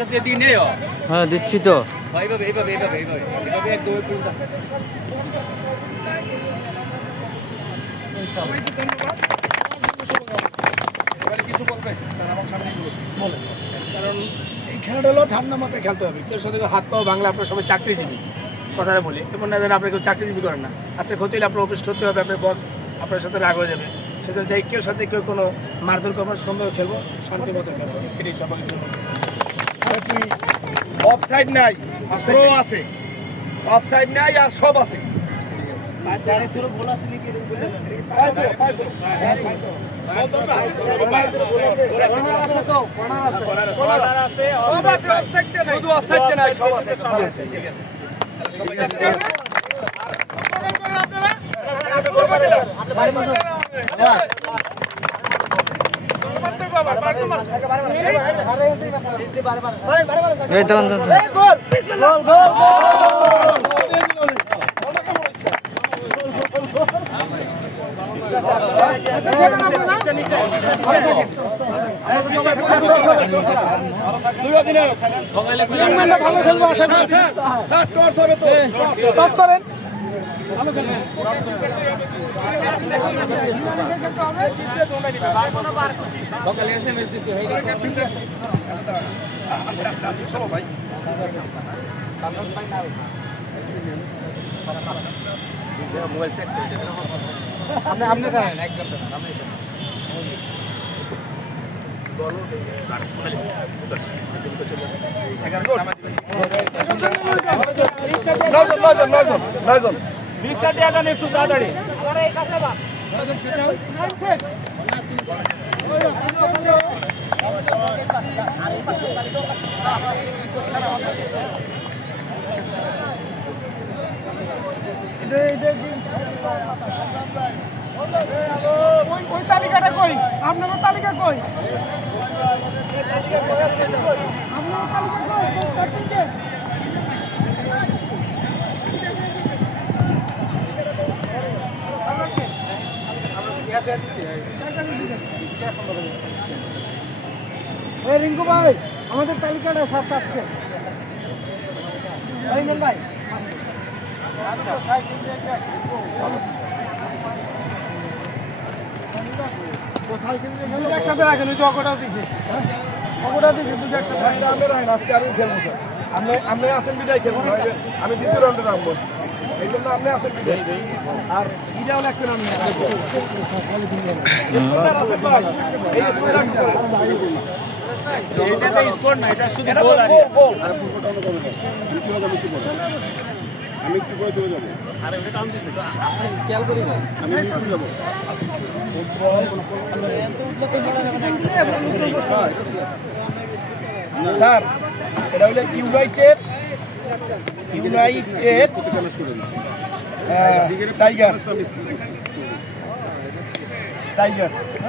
কাছে দিয়ে নেই হ্যাঁ দিচ্ছি তো। এইভাবে এইভাবে এইভাবে এইভাবে এইভাবে একদম কিছু বলবে স্যার আমার সামনে বলে, কারণ এই খেলাটা হলো ঠান্ডা মাথায় খেলতে হবে। কেউ সাথে হাত পাও বাংলা, আপনার সবাই চাকরিজীবী, কথাটা বলি এমন না যেন আপনি কেউ চাকরিজীবী করেন না। আজকে ক্ষতি হলে আপনার অফিস করতে হবে, আপনার বস আপনার সাথে রাগ হয়ে যাবে। সেজন্য চাই কেউ সাথে কেউ কোনো মারধর করবো, সুন্দর খেলবো, শান্তি মতো খেলবো, এটাই সবার কিছু। অফসাইড নাই, থ্রো আছে, অফসাইড নাই আর সব আছে। শুধু অফসাইড নাই, সব আছে, সব আছে, ঠিক আছে। এই দাঁড়ান ভালো খেলবো আশা করি। স্যার টস হবে তো, টস করেন। সকালে এসএমএস দিতে হয়ে গেছে চলো ভাই, মোবাইল সেট করে দেবেন আপনি করেন একদম নয়জন লিস্টটা দিয়ে দেন একটু তাড়াতাড়ি। ওই তালিকাটা কই? আপনার তালিকা কই? আপনার তালিকা কই? রিঙ্কু ভাই, আমাদের তালিকাটা সাত চাচ্ছে ভাই। একসাথে রাখেন, ওই যে অকটাও দিছে, অকটাও দিছে, দুটো একসাথে রাখেন। আজকে আমি খেলবো স্যার, আপনি আসেন বিদায় খেলবো, আমি দ্বিতীয় রাউন্ডে নামবো, এই জন্য আপনি আসেন বিদায়। আর এটাও লাগবে না। এটা স্কোর না, এটা শুধু গোল আর আমি একটু পরে চলে যাবো, আর এটা টান দিছে তো খেয়াল করি না, আমি মিটিং যাবো। স্যার এটা হলো ইউনাইটেড টাইগার্স।